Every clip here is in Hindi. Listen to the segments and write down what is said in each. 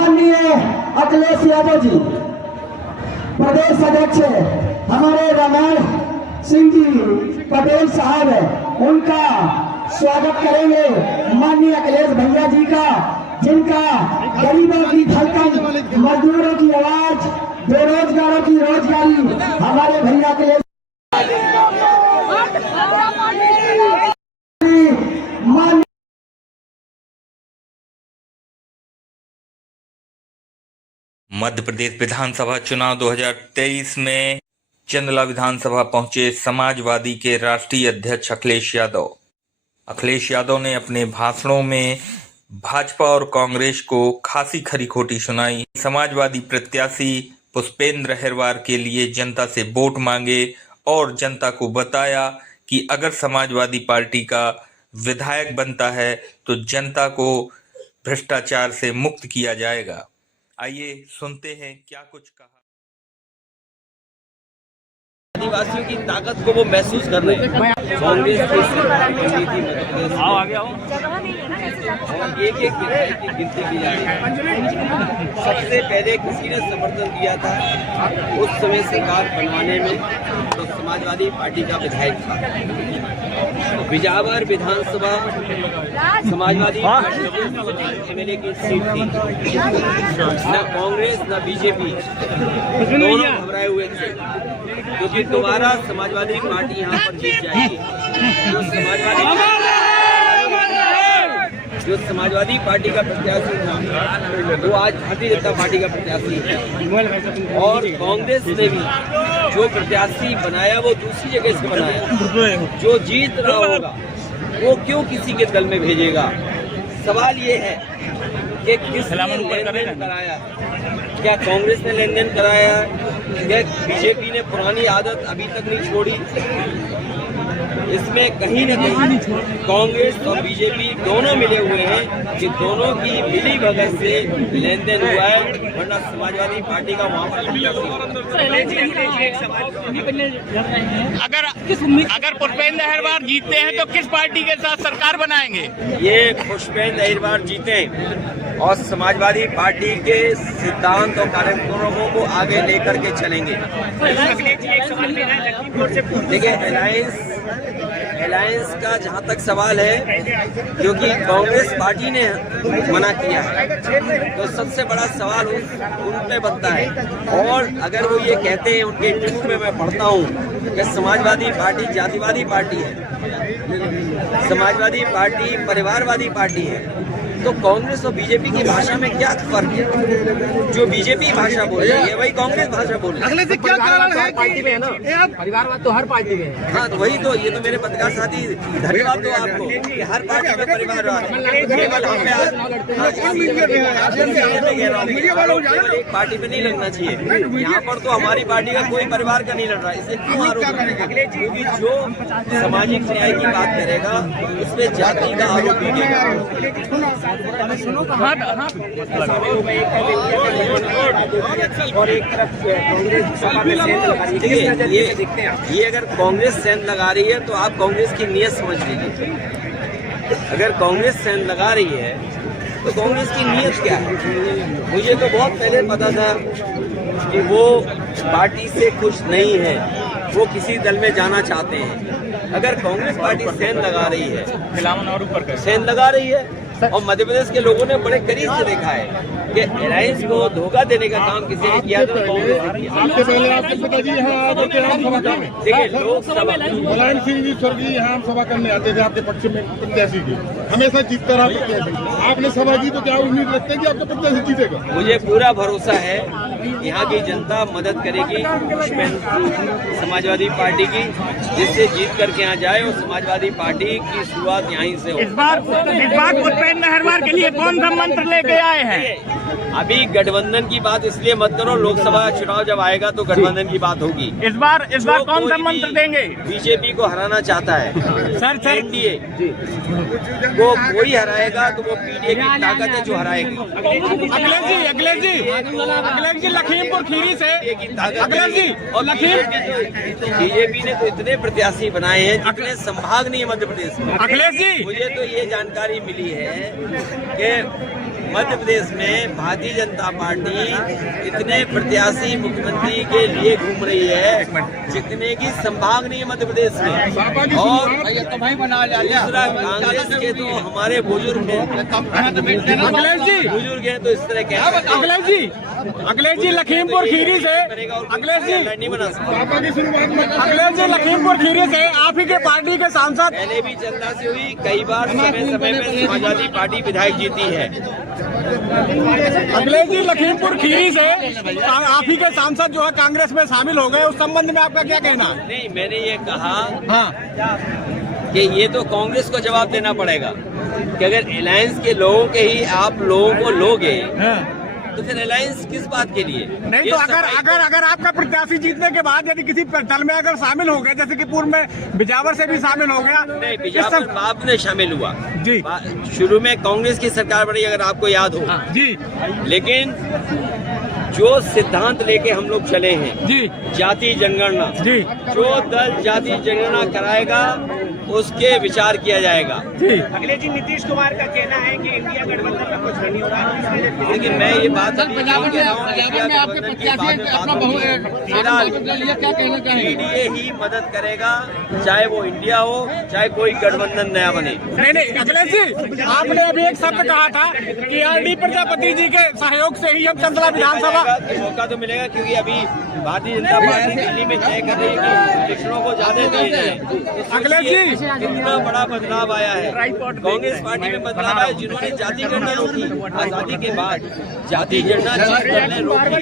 माननीय अखिलेश यादव जी प्रदेश अध्यक्ष हमारे रमेश सिंह जी पटेल साहब उनका स्वागत करेंगे। माननीय अखिलेश भैया जी का, जिनका गरीबों की धड़कन, मजदूरों की आवाज, बेरोजगारों की रोजगारी हमारे भैया अखिलेश मध्य प्रदेश विधानसभा चुनाव 2023 में चंदला विधानसभा पहुंचे समाजवादी के राष्ट्रीय अध्यक्ष अखिलेश यादव। अखिलेश यादव ने अपने भाषणों में भाजपा और कांग्रेस को खासी खरी खोटी सुनाई। समाजवादी प्रत्याशी पुष्पेंद्र अहिरवार के लिए जनता से वोट मांगे और जनता को बताया कि अगर समाजवादी पार्टी का विधायक बनता है तो जनता को भ्रष्टाचार से मुक्त किया जाएगा। आइए सुनते हैं क्या कुछ कहा। आदिवासियों की ताकत को वो महसूस कर रहे हैं। कांग्रेस की सरकार बनी थी मध्य प्रदेश में और एक विधायक की गिनती की जा रही है। सबसे पहले किसी ने समर्थन दिया था उस समय सरकार बनवाने में तो समाजवादी पार्टी का विधायक था। बिजावर विधानसभा समाजवादी एमएलए की सीट थी। न कांग्रेस न बीजेपी दोनों घबराए हुए थे क्योंकि दोबारा समाजवादी पार्टी यहाँ पर जीत जाएगी। जो समाजवादी पार्टी का प्रत्याशी था वो आज भारतीय जनता पार्टी का प्रत्याशी है और कांग्रेस ने भी जो प्रत्याशी बनाया वो दूसरी जगह से बनाया। जो जीत रहा होगा वो क्यों किसी के दल में भेजेगा। सवाल ये है कि किसने लेन देन कराया। क्या कांग्रेस ने लेन देन कराया या बीजेपी ने पुरानी आदत अभी तक नहीं छोड़ी। इसमें कहीं न कहीं कांग्रेस और बीजेपी दोनों मिले हुए हैं कि दोनों की मिली भगत से लेन देन हुआ है, वरना समाजवादी पार्टी का वहाँ पर अगर पुष्पेंद्र अहिरवार जीतते हैं तो किस पार्टी के साथ सरकार बनाएंगे। ये पुष्पेंद्र अहिरवार जीते और समाजवादी पार्टी के सिद्धांत और कार्यक्रमों को आगे लेकर के चलेंगे। देखिए अलायंस का जहां तक सवाल है, क्योंकि कांग्रेस पार्टी ने मना किया है तो सबसे बड़ा सवाल उन पे बनता है। और अगर वो ये कहते हैं, उनके इंटरव्यू में मैं पढ़ता हूँ कि समाजवादी पार्टी जातिवादी पार्टी है, समाजवादी पार्टी परिवारवादी पार्टी है, तो कांग्रेस और बीजेपी की भाषा में क्या फर्क है। जो बीजेपी भाषा बोल रही है वही कांग्रेस भाषा बोल रही है। क्या कारण है पार्टी में है ना, परिवारवाद तो हर पार्टी में है। हाँ तो वही तो, ये तो मेरे पत्रकार साथी धन्यवाद दो आपको कि हर पार्टी में परिवारवाद केवल हम केवल एक पार्टी पे नहीं लगना चाहिए। यहाँ पर तो हमारी पार्टी का कोई परिवार का नहीं लड़ रहा, इसे क्यों आरोप करेगा। क्योंकि जो सामाजिक न्याय की बात करेगा उस पर जाति का आरोप लगेगा। और एक तरफ ये अगर कांग्रेस सेंध लगा रही है तो आप कांग्रेस की नीयत समझ लीजिए। अगर कांग्रेस सेंध लगा रही है तो कांग्रेस की नीयत क्या है। मुझे तो बहुत पहले पता था कि वो पार्टी से खुश नहीं है, वो किसी दल में जाना चाहते हैं। अगर कांग्रेस पार्टी सेंध लगा रही है, सेंध लगा रही है और मध्य प्रदेश के लोगों ने बड़े करीब से देखा है कि अलायंस को धोखा देने का काम किसी ने किया तो कांग्रेस ने किया। आपके पहले आपके पिताजी यहाँ सभा करने, देखिए लोकसभा मुलायम सिंह जी स्वर्गीय यहाँ हम सभा करने आते थे आपके पक्ष में प्रत्याशी की, हमेशा जीतता रहा प्रत्याशी। आपने सभा की तो क्या उम्मीद रखते हैं कि आपका प्रत्याशी जीतेगा। मुझे पूरा भरोसा है यहाँ की जनता मदद करेगी समाजवादी पार्टी की, जिससे जीत करके यहाँ जाए और समाजवादी पार्टी की शुरुआत यहीं से हो। इस बार पुष्पेंद्र अहिरवार के लिए कौन सा मंत्र लेके आए हैं। अभी गठबंधन की बात इसलिए मत करो, लोकसभा चुनाव जब आएगा तो गठबंधन की बात होगी। इस बार कौन सा मंत्र देंगे। बीजेपी को हराना चाहता है सर एनडीए को कोई हराएगा तो वो पीडीए की ताकत है जो हराएगी। अखिलेश जी लखीमपुर खीरी से अखिलेश जी और बीजेपी ने तो इतने प्रत्याशी बनाए हैं जितने संभाग नहीं है मध्य प्रदेश में। अखिलेश जी मुझे तो ये जानकारी मिली है कि मध्य प्रदेश में भारतीय जनता पार्टी इतने प्रत्याशी मुख्यमंत्री के लिए घूम रही है जितने की संभाग नहीं है मध्य प्रदेश में। और दूसरा, कांग्रेस के तो हमारे बुजुर्ग हैं, अखिलेश जी, बुजुर्ग हैं, तो इस तरह कैसे अखिलेश जी लखीमपुर खीरी से, अखिलेश जी नहीं बना सकते। अखिलेश जी लखीमपुर खीरी से आप ही के पार्टी के सांसद, पहले भी जनता से हुई, कई बार समय समय में समाजवादी पार्टी विधायक जीती है। अखिलेश जी लखीमपुर खीरी से आप ही के सांसद जो है कांग्रेस में शामिल हो गए, उस संबंध में आपका क्या कहना है? नहीं, मैंने ये कहा हाँ, कि ये तो कांग्रेस को जवाब देना पड़ेगा कि अगर अलायंस के लोगों के ही आप लोगों को लोगे तो फिर अलायंस किस बात के लिए? नहीं तो अगर आपका प्रत्याशी जीतने के बाद यदि किसी दल में अगर शामिल हो गए, जैसे कि पूर्व में बिजावर से भी शामिल हो गया, नहीं, बिजावर बाद में शामिल हुआ जी, शुरू में कांग्रेस की सरकार बनी, अगर आपको याद हो जी, लेकिन जो सिद्धांत लेके हम लोग चले हैं जी, जाति जनगणना, जी, जो दल जाति जनगणना कराएगा उसके विचार किया जाएगा। जी। अखिलेश जी, नीतीश कुमार का कहना है कि इंडिया गठबंधन में कुछ नहीं हो रहा। लेकिन मैं ये बात अभी नहीं कह रहा हूँ, इंडिया गठबंधन की बात में बात होगी। फिलहाल एनडीए ही मदद करेगा, चाहे वो इंडिया हो चाहे कोई गठबंधन नया बने। नहीं अखिलेश जी, आपने अभी एक शब्द कहा था कि आरडी प्रजापति जी के सहयोग से ही हम चंदला विधानसभा मौका तो मिलेगा, क्योंकि अभी भारतीय जनता पार्टी दिल्ली में तय कर रही है कि पिछड़ों को ज्यादा दिए जाए। अखिलेश जी, कितना बड़ा बदलाव आया है, कांग्रेस पार्टी में बदलाव आया, जिन्होंने जाति गणना रोकी आजादी के बाद, जाति गणना जिस दल ने रोकी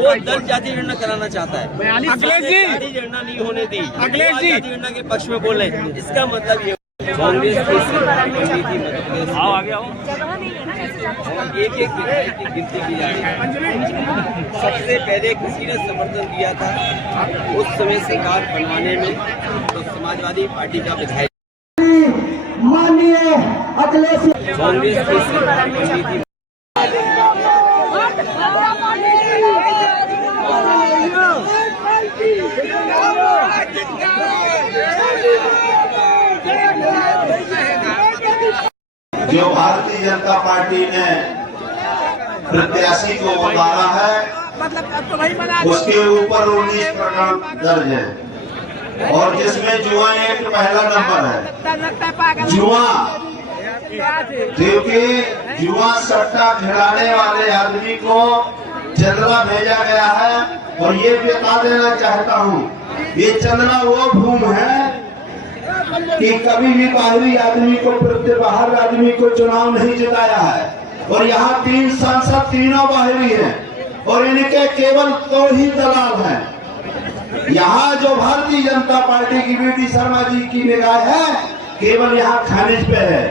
वो दल जाति गणना कराना चाहता है। अखिलेश जी, जाति गणना नहीं होने दी, अखिलेश जी, जाति गणना के पक्ष में बोल रहे हैं। इसका मतलब ये कांग्रेस की सरकार बनी थी मध्य प्रदेश में, एक विधायक की गिनती की जाएगी। सबसे पहले किसी ने समर्थन दिया था उस समय सरकार बनवाने में, तो समाजवादी पार्टी का विधायक माननीय अखिलेश कांग्रेस की सरकार बनी थी। जो भारतीय जनता पार्टी ने प्रत्याशी को उतारा है उसके ऊपर 19 प्रकरण दर्ज है और जिसमें जुआ एक्ट पहला नंबर है। जुआ, क्योंकि जुआ सट्टा खिलाने वाले आदमी को चंदला भेजा गया है। और ये बता देना चाहता हूँ, ये चंदला वो भूमि है कि कभी भी बाहरी आदमी को बाहर आदमी को चुनाव नहीं जिताया है। और यहाँ 3 सांसद तीनों बाहरी हैं और इनके केवल 2 ही दलाल हैं। यहाँ जो भारतीय जनता पार्टी की बीडी शर्मा जी की निगाह है केवल यहाँ खनिज पे है।